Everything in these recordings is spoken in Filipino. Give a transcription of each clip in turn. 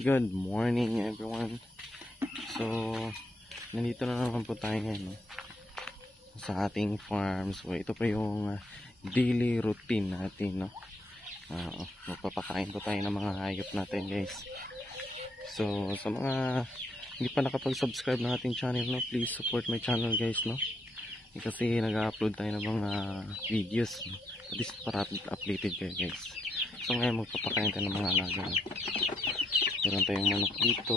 Good morning everyone. So, nandito na naman po tayo ngayon, no? Sa ating farm. So, ito po yung daily routine natin, no? Magpapakain po tayo ng mga hayop natin, guys. So, sa mga hindi pa nakapag-subscribe ng ating channel, no? Please support my channel, guys, no? Kasi nag-upload tayo ng mga videos, no? At least para updated kayo, guys. So, ngayon magpapakain tayo ng mga alaga, no? Meron tayong manok dito.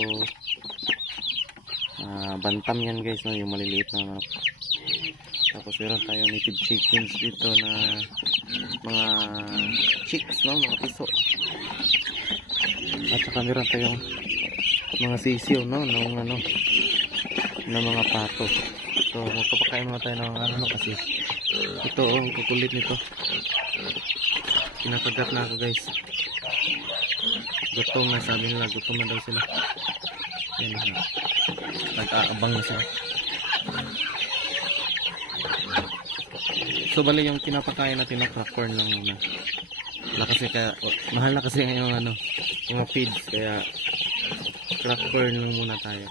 Bantam yan, guys, no? Yung maliliit na manok. Tapos meron tayong native chickens dito na mga chicks, no? Mga piso. At saka meron tayong mga sisiyo, no? Na mga pato. So magpapakain muna tayo ng ano kasi ito, kukulit nito. Pinakagat na ako, guys. Gutom na, sabi nila, gutom na daw sila. Yan na. Nag-aabang na sila. So bali yung pinapakain natin na crackcorn lang muna. Mahal na kasi yung yung feeds, kaya crackcorn lang muna tayo.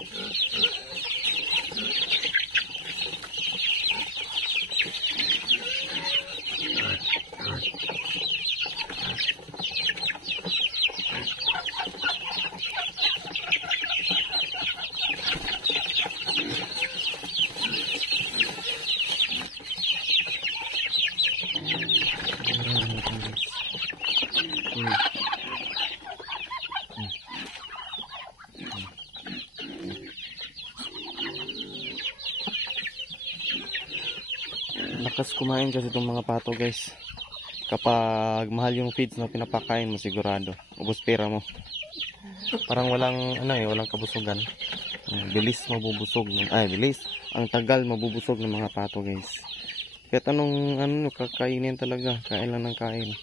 Lakas kumain kasi itong mga pato, guys. Kapag mahal yung feeds na pinapakain mo, sigurado ubos pera mo. Parang walang walang kabusugan. Bilis mabubusog bilis. Ang tagal mabubusog ng mga pato, guys. Kahit anong kakainin talaga, kain lang ng kain.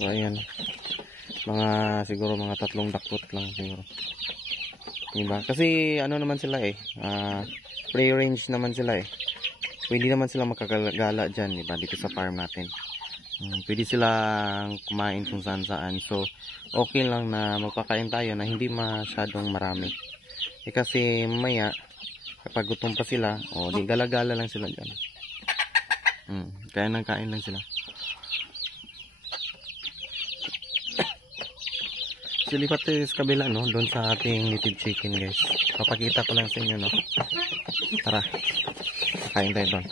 So ayan. Siguro mga 3 dakot lang siguro. Diba? Kasi naman sila free range naman sila Pwede naman sila makagala dyan, diba? Dito sa farm natin. Pwede silang kumain kung saan saan. So okay lang na magpakain tayo na hindi masyadong marami. Kasi mamaya kapag gutom pa sila, di gala-gala lang sila dyan. Kaya nang kain lang sila. Silipat tayo sa kabila, no? Doon sa ating native chicken, guys. Papakita ko lang sa inyo, no? Tara, kain tayo doon.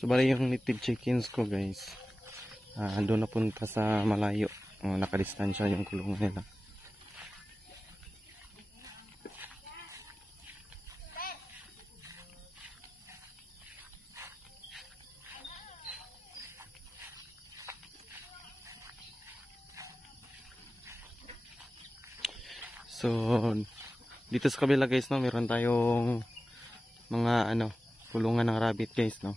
So bali yung native chickens ko, guys, doon napunta sa malayo. Nakadistansya yung kulungan nila. So dito sa kabila, guys, no, meron tayong mga kulungan ng rabbit, guys, no.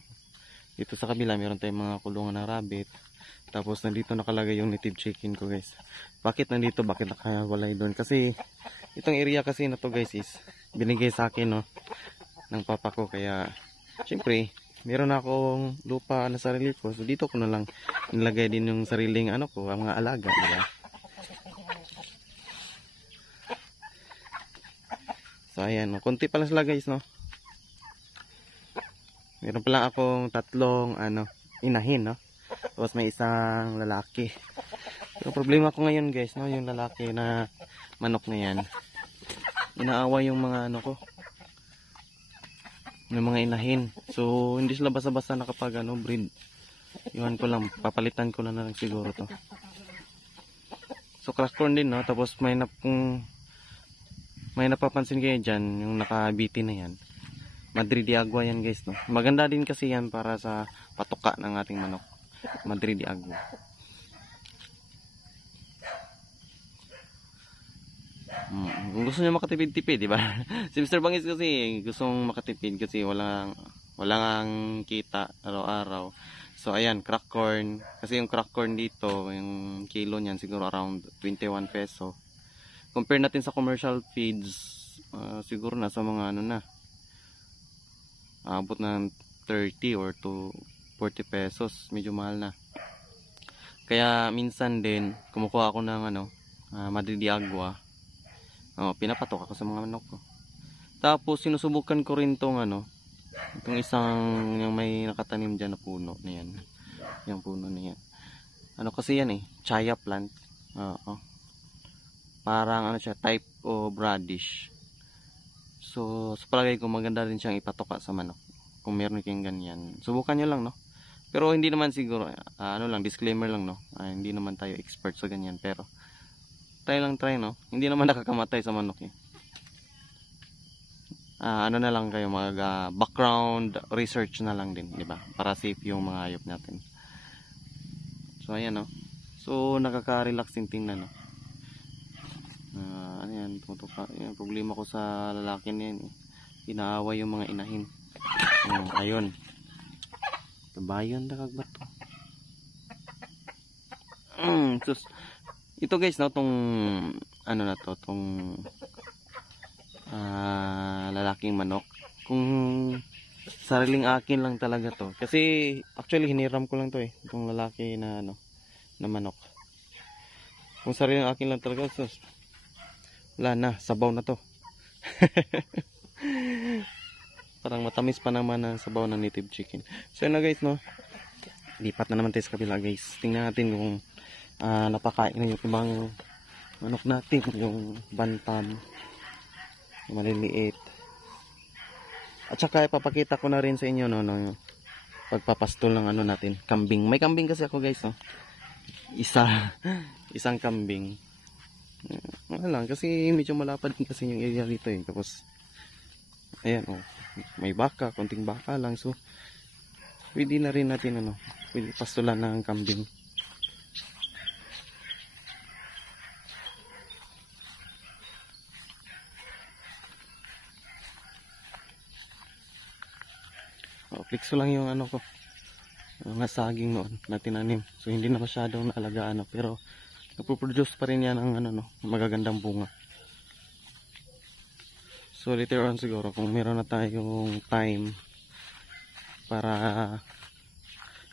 Dito sa kabila meron tayong mga kulungan ng rabbit. Tapos nandito nakalagay yung native chicken ko, guys. Bakit nandito? Bakit nakawalay doon? Kasi itong area kasi na to, guys, is binigay sa akin, no, ng papa ko. Kaya syempre meron akong lupa na sarili ko. So dito ko na lang nilagay din yung sariling ang mga alaga, diba? So ayan, konti pa lang sila, guys, no. Meron pa lang akong 3 inahin, no. Tapos may isang lalaki. Pero problema ko ngayon, guys, no, yung lalaki na manok na yan. Inaawa yung mga yung mga inahin. So hindi sila basa-basa nakapag breed. Iwan ko lang, papalitan ko na lang siguro to. So crackcorn din, no. Tapos may napapansin kayo dyan, yung nakabiti na yan. Madrid de Agua yan, guys, no. Maganda din kasi yan para sa patuka ng ating manok. Madrid de Agua. Kung gusto niya makatipid-tipid, di ba? Si Mr. Bangis kasi gustong makatipid kasi walang kita araw-araw. So ayan, crack corn. Kasi yung crack corn dito, yung kilo niyan siguro around 21 peso. Compare natin sa commercial feeds, siguro nasa mga ano na, abot ng 30 or to 40 pesos. Medyo mahal na. Kaya minsan din kumukuha ako ng Madre de Agua. Pinapatok ako sa mga manok ko. Tapos sinusubukan ko rin tong itong isang yung may nakatanim diyan na puno na yan. Yung puno na yan. Kasi yan chaya plant. Parang siya, type of radish. So sa palagay ko maganda rin siyang ipatoka sa manok. Kung meron kayong ganyan, subukan nyo lang, no? Pero hindi naman siguro, disclaimer lang, no? Hindi naman tayo expert sa ganyan, pero try, no? Hindi naman nakakamatay sa manok, na lang kayo, background research na lang din, di ba? Para safe yung mga hayop natin. So ayan, no? So nakaka-relax din tingnan, no? Tumutuka. Yan, problema ko sa lalaki niyan, inaaway yung mga inahin. Ayun. Tabayon na kagbato. Ito guys, no, tong tong lalaking manok. Kung sariling akin lang talaga to. Kasi actually hiniram ko lang to itong lalaki na na manok. Kung sariling akin lang talaga, wala na, sabaw na to. Parang matamis pa naman ang sabaw ng native chicken. So yun na guys, no, lipat na naman tayo sa kabila guys. Tingnan natin kung napakain na yung ibang manok natin, yung bantam, yung maliliit. At saka ipapakita ko na rin sa inyo yung pagpapastol ng natin, kambing. May kambing kasi ako guys, no, isang kambing. Lang kasi medyo malapad din kasi yung area dito tapos ayan, may baka, konting baka lang, so pwede na rin natin pwede pastulan ng kambing. Flikso lang yung ko, mga saging noon na tinanim, so hindi na masyadong naalagaan, pero napoproduce pa rin yan ng magagandang bunga. So later on siguro kung meron na tayong time para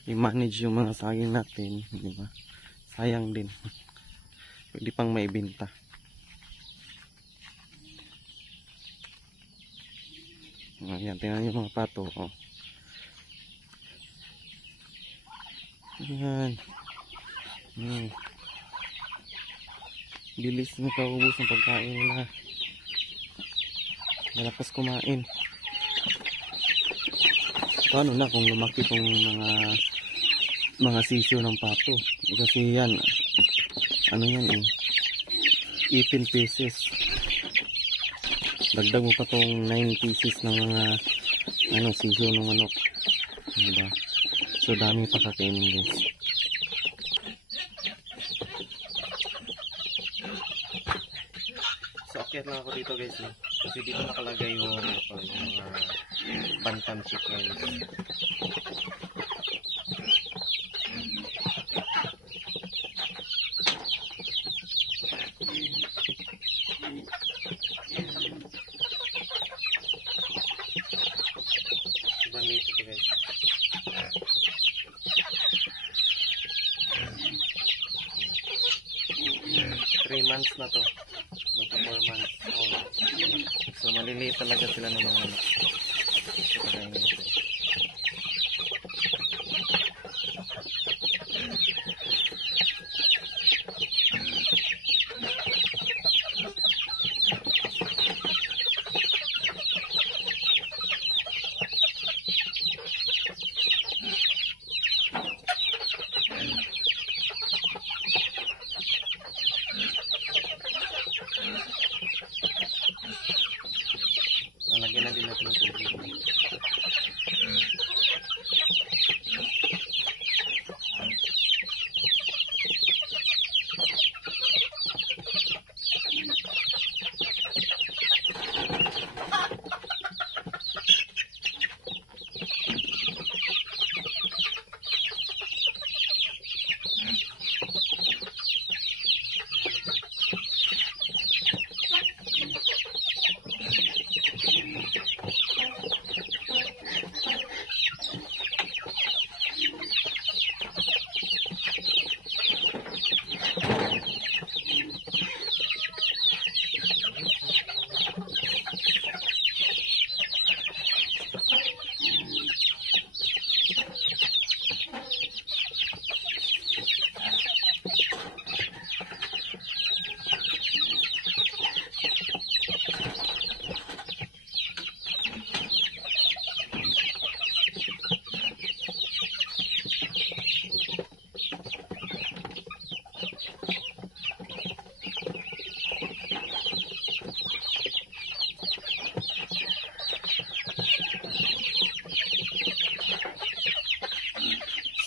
i-manage yung mga saging natin, di ba? Sayang din. Pwede pang maibenta. Ayan, tingnan yung mga pato. Ayan. Bilis na kaubos ng pagkain nila. Malakas kumain. Paano na kung lumaki tong mga sisyo ng pato? Kasi yan, 18 pieces. Dagdag mo pa tong 9 pieces ng mga sisyo ng manok. Diba? So dami pa kakainin guys. Akyat lang ako dito guys, no? Kasi dito nakalagay yung mga bantam chicken. Ibang dito guys. 3 months na to. 4 months old. So maliliit talaga sila ng mga lalagyan na din natin ng tubig.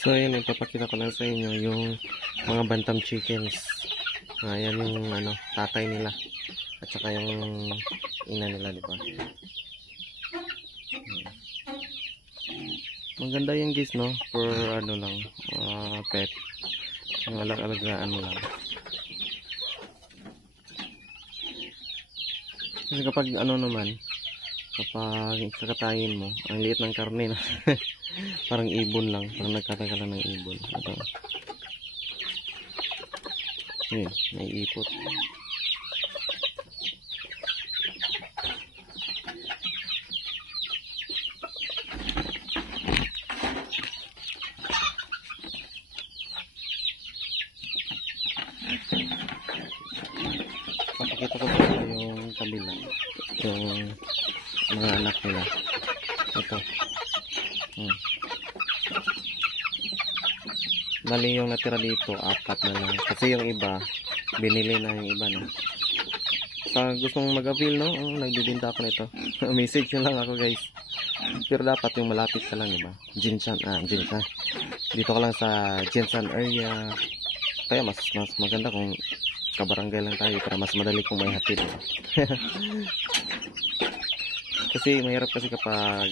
So yun, ipapakita ko lang sa inyo yung mga bantam chickens. Ayan yung ano, tatay nila. At saka yung ina nila, di ba? Maganda yan guys, no? For ano lang, pet. Yung alag-alagaan mo lang. Kasi kapag ano naman, kapag kakatayin mo, ang liit ng karne na. Parang ibon lang, parang nagkatagal lang ng ibon. Ito. Yun, may ipot. Papakita ko sa yung kabila, yung mga anak nila. Ito. Bali yung natira dito, 4 na lang. Kasi yung iba, binili na yung iba, no? Sa gustong mag-avail, no? Nagbibinta ako nito. Message nyo lang ako, guys. Pero dapat yung malapit ka lang, diba? Jinsan. Dito ka lang sa Jinsan area. Kaya mas maganda kung kabarangay lang tayo para mas madali kong may hatid. Kasi mahirap kasi kapag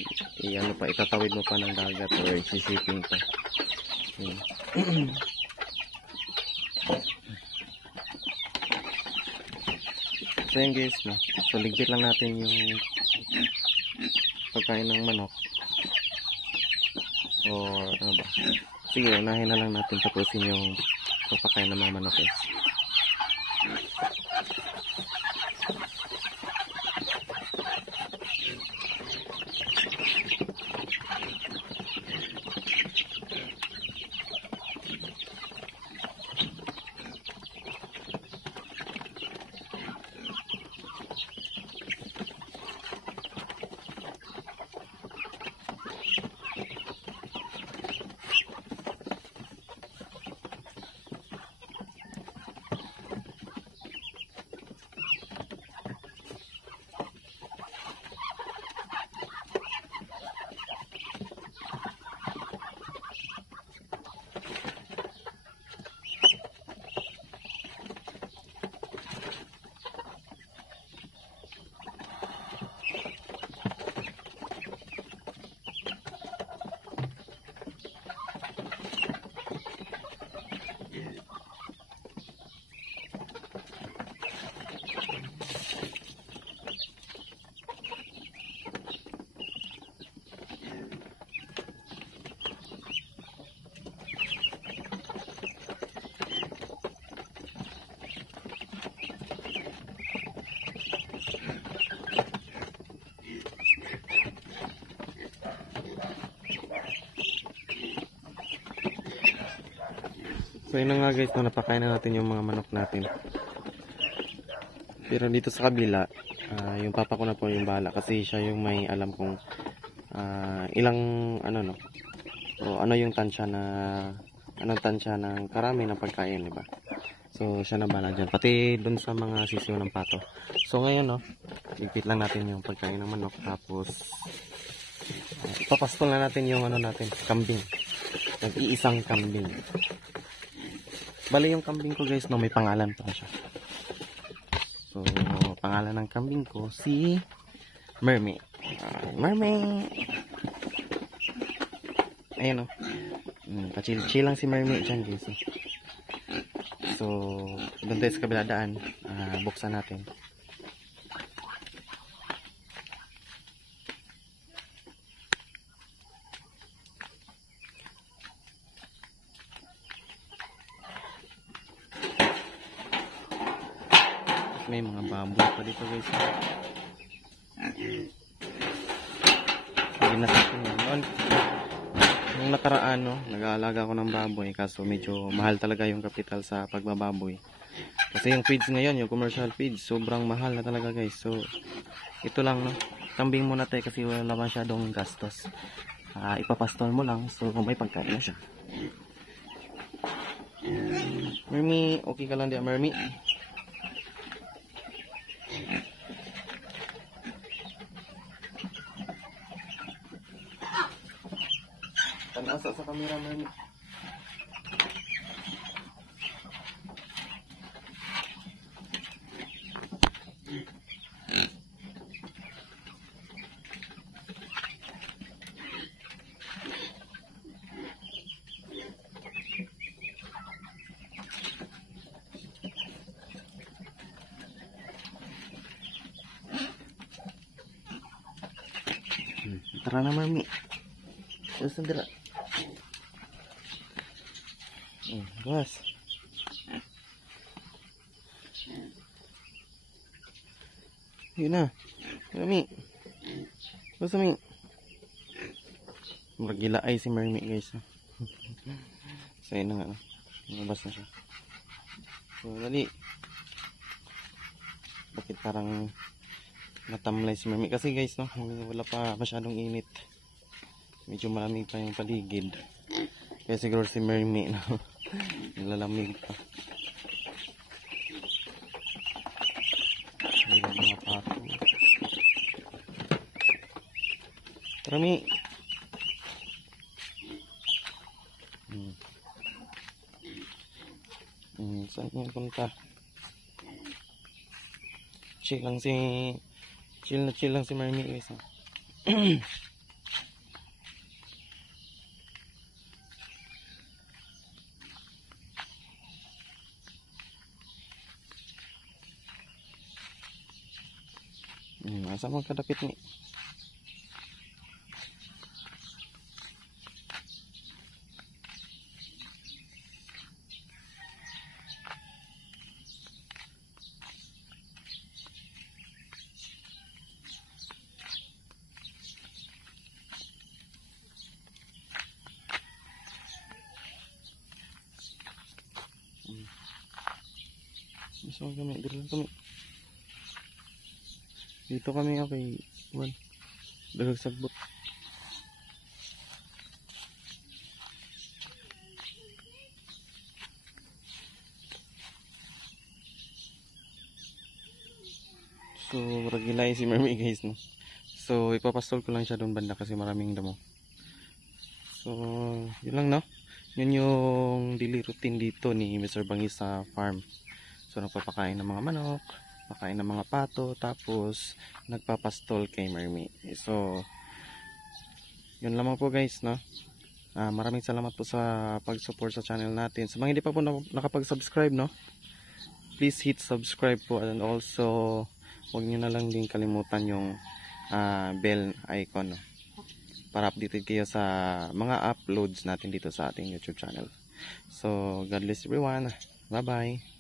itatawid mo pa ng dagat or sisiping pa. So yun guys, no? So ligpit lang natin yung pagkain ng manok. O ano ba? Sige, unahin na lang natin tapusin yung pagpakain ng mga manok guys. So yun na nga guys, no, napakain na natin yung mga manok natin. Pero dito sa kabila, yung papa ko na po yung bahala kasi siya yung may alam kung ilang ano no, o ano yung tansya na anong tansya ng karami ng pagkain, di ba? So siya na bahala dyan, pati dun sa mga sisiyo ng pato. So ngayon no, ipit lang natin yung pagkain ng manok, tapos ipapastol na natin yung ano natin, kambing. Nag-iisang kambing. Bali yung kambing ko guys, no, may pangalan pa siya. So, pangalan ng kambing ko, si Mermy. Mermy! Ayan o. Pachil-chill lang si Mermy dyan guys. So, doon tayo sa kabila daan. Buksan natin. May mga baboy pa dito guys. Hindi natin yun. Nung nakaraan, no, nag-aalaga ako ng baboy kaso medyo mahal talaga yung kapital sa pagbababoy. Kasi yung feeds ngayon, yung commercial feeds, sobrang mahal na talaga guys. So, ito lang, no. Kambing muna tayo kasi wala masyadong gastos. Ipapastol mo lang, so may pagkain na siya. Mermy, okay ka lang di, Mermy? Tanasa sa camera, Mermy. Tara na, Marmi. Gusto dira. Bas. Yun na. Marmi. Gusto mi. Magila ay si Marmi, guys. So, yun na nga. Lumabas na siya. So, dali. Bakit parang natamlay si Marmi? Kasi guys, no, wala pa masyadong init. Medyo malamig pa yung paligid. Kaya siguro si Marmi, no, nilalamig pa. Hindi mga pato. Tara, Mi. Saan yung punta? Chill lang si Marmi, guys. Asa mo kadapit ni? So kami, dito kami okay. One. Dalag sagbot. So, ragilay si Marmi, guys, no. So, ipapastol ko lang siya doon banda kasi maraming damo. So, yun lang, no. Yun yung daily routine dito ni Mr. Bangis sa farm. So, nagpapakain ng mga manok, pakain ng mga pato, tapos nagpapastol kay Marmi. So, yun lamang po, guys, no. Maraming salamat po sa pag-support sa channel natin. Sa mga hindi pa po nakapag-subscribe, no, please hit subscribe po, and also huwag nyo na lang din kalimutan yung bell icon, no, para updated kayo sa mga uploads natin dito sa ating YouTube channel. So, God bless everyone. Bye bye.